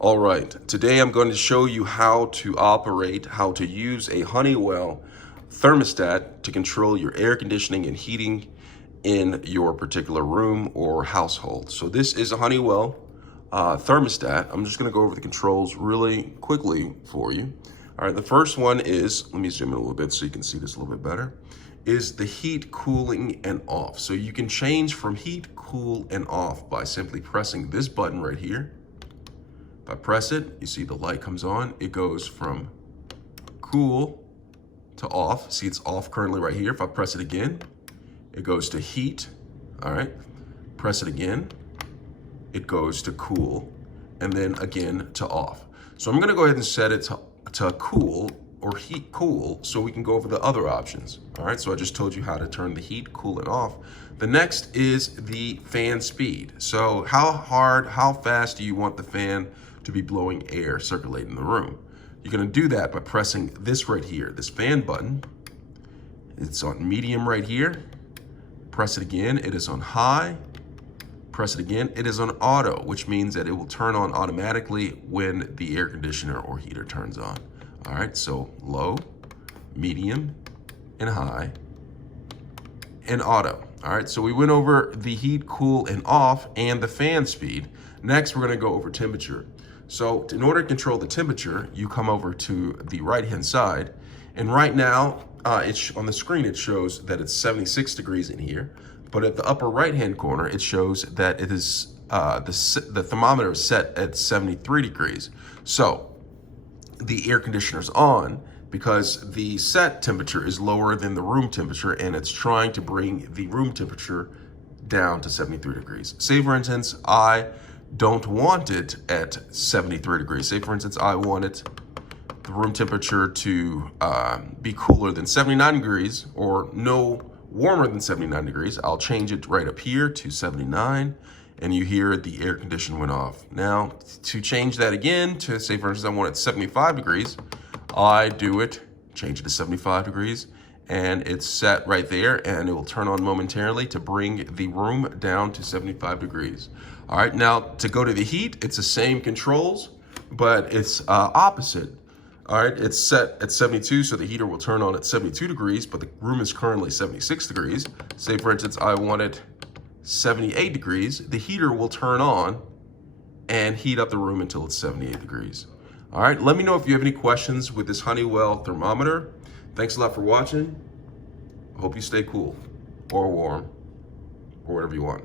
All right, today I'm going to show you how to use a Honeywell thermostat to control your air conditioning and heating in your particular room or household. So this is a Honeywell thermostat. I'm just going to go over the controls really quickly for you. All right, the first one is, let me zoom in a little bit so you can see this a little bit better, is the heat, cooling, and off. So you can change from heat, cool, and off by simply pressing this button right here. If I press it, you see the light comes on. It goes from cool to off. See, it's off currently right here. If I press it again, it goes to heat. All right, press it again, it goes to cool, and then again to off. So I'm gonna go ahead and set it to cool or heat cool so we can go over the other options. All right, so I just told you how to turn the heat, cool, and off. The next is the fan speed. So how fast do you want the fan to be blowing air circulating the room? You're gonna do that by pressing this right here, this fan button. It's on medium right here. Press it again, it is on high. Press it again, it is on auto, which means that it will turn on automatically when the air conditioner or heater turns on. All right, so low, medium, and high, and auto. All right, so we went over the heat, cool, and off, and the fan speed. Next, we're gonna go over temperature. So in order to control the temperature, you come over to the right-hand side, and right now, on the screen, it shows that it's 76 degrees in here, but at the upper right-hand corner, it shows that it is, the thermometer is set at 73 degrees. So the air conditioner's on because the set temperature is lower than the room temperature, and it's trying to bring the room temperature down to 73 degrees. Say for instance, I don't want it at 73 degrees. Say for instance, I want it, the room temperature to be cooler than 79 degrees or no warmer than 79 degrees. I'll change it right up here to 79, and you hear the air condition went off. Now, to change that again to, say for instance, I want it 75 degrees, I do it, change it to 75 degrees, and it's set right there, and it will turn on momentarily to bring the room down to 75 degrees. All right, now to go to the heat, it's the same controls, but it's opposite. All right, it's set at 72, so the heater will turn on at 72 degrees, but the room is currently 76 degrees. Say for instance, I want it 78 degrees, the heater will turn on and heat up the room until it's 78 degrees. All right, let me know if you have any questions with this Honeywell thermometer. Thanks a lot for watching. I hope you stay cool or warm or whatever you want.